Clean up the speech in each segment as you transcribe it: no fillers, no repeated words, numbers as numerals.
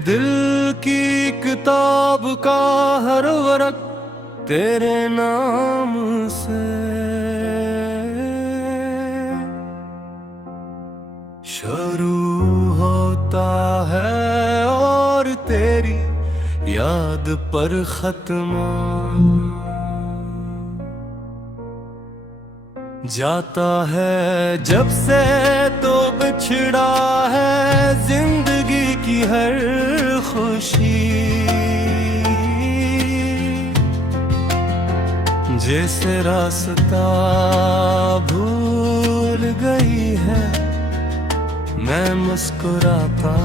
दिल की किताब का हर वरक तेरे नाम से शुरू होता है और तेरी याद पर खत्म जाता है। जब से तो बिछड़ा है जिंदगी की हर खुशी, जैसे रास्ता भूल गई है मैं मुस्कुराता।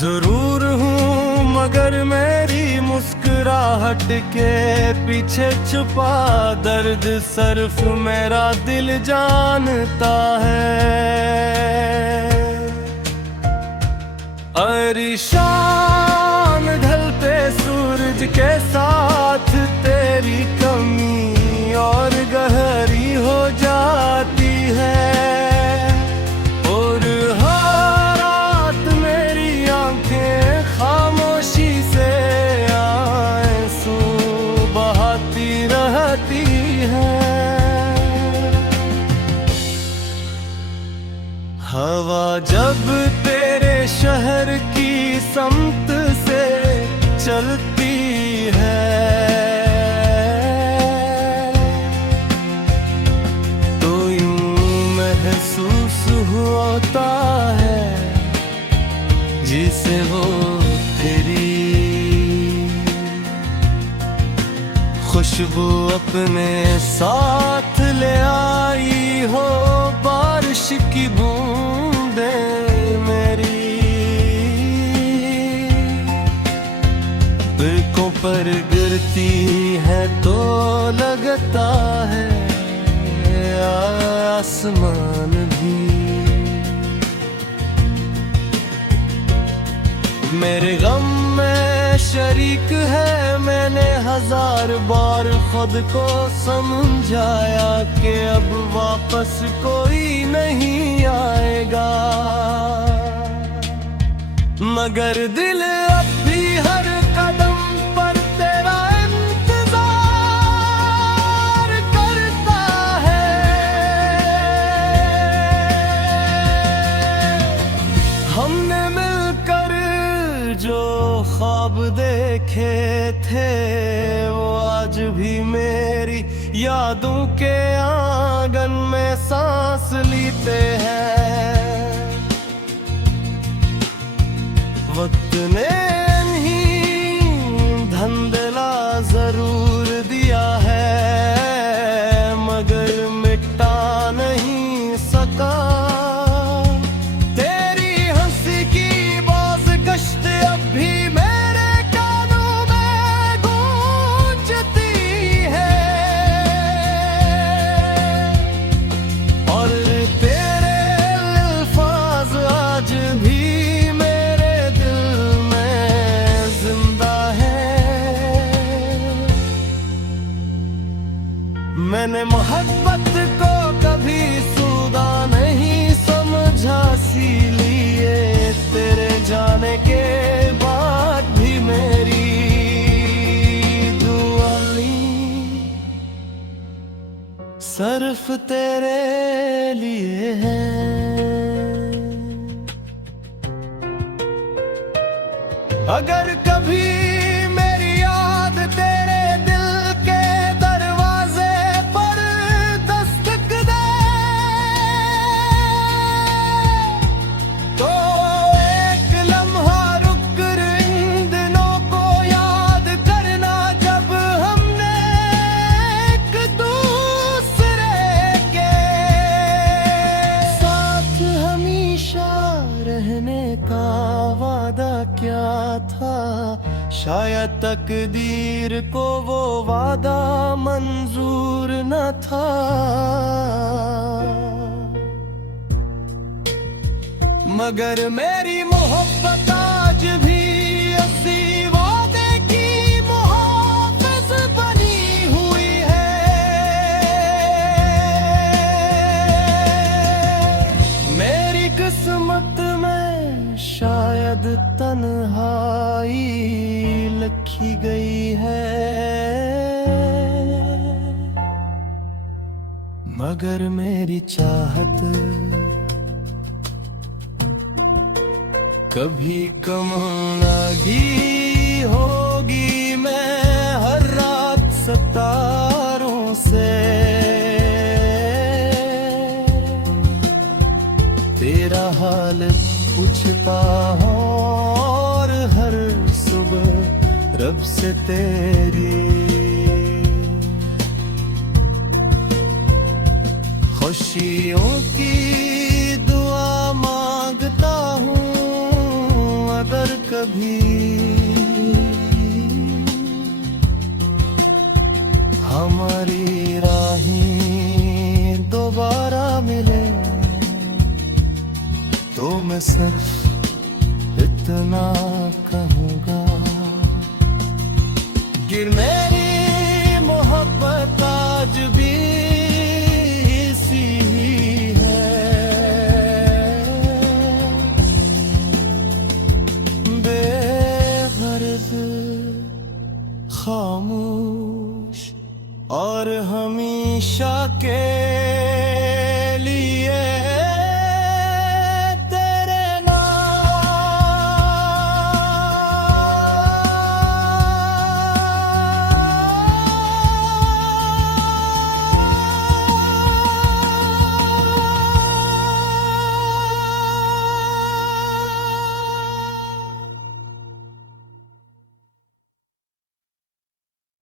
जरूर हूँ मगर मेरी मुस्कुराहट के पीछे छुपा दर्द सिर्फ मेरा दिल जानता है। अरिशान ढलते सूरज के साथ तेरी कमी और गहरी हो जाती है, और हर रात मेरी आंखें खामोशी से आंसू बहाती रहती है। हवा जब तेरे शहर की समत से चलती है तो यूं महसूस होता है जिसे वो तेरी खुशबू अपने साथ ले आई हो। बारिश की बूंदें मेरी पलकों पर गिरती है तो लगता है आसमान भी मेरे गम में शरीक है। मैंने हजार बार खुद को समझाया कि अब वापस कोई नहीं आएगा, मगर दिल अब भी हर कदम पर तेरा इंतजार करता है। हमने मिलकर जो ख्वाब देखे थे वो आज भी मेरी यादों के आंगन में सांस लेते हैं। वक्त ने नहीं धंधला जरूर दिया है मगर मिटा नहीं सका तेरी हंसी की बाज गश्त अब भी मेरे कानों में गूंजती है, और तेरे अल्फाज आज भी मैंने मोहब्बत को कभी सूदा नहीं समझा, इसीलिए तेरे जाने के बाद भी मेरी दुआएं सिर्फ तेरे लिए हैं। अगर कभी मेरी याद तेरे का वादा क्या था, शायद तकदीर को वो वादा मंजूर न था, मगर मेरी मोहब्बत आज भी ऐसी वादे की मुहाफिज बनी हुई है। शायद तन्हाई लिखी गई है, मगर मेरी चाहत कभी कम लगी होगी। मैं हर रात सितारों से तेरा हाल पूछता हूँ, और हर सुबह रब से तेरी खुशियों की दुआ मांगता हूँ। अगर कभी हमारी राहें दोबारा मिले, तो मैं सिर्फ इतना कहूँगा कि मेरी मोहब्बत आज भी सी है, बेगर्ज, खामोश और हमेशा के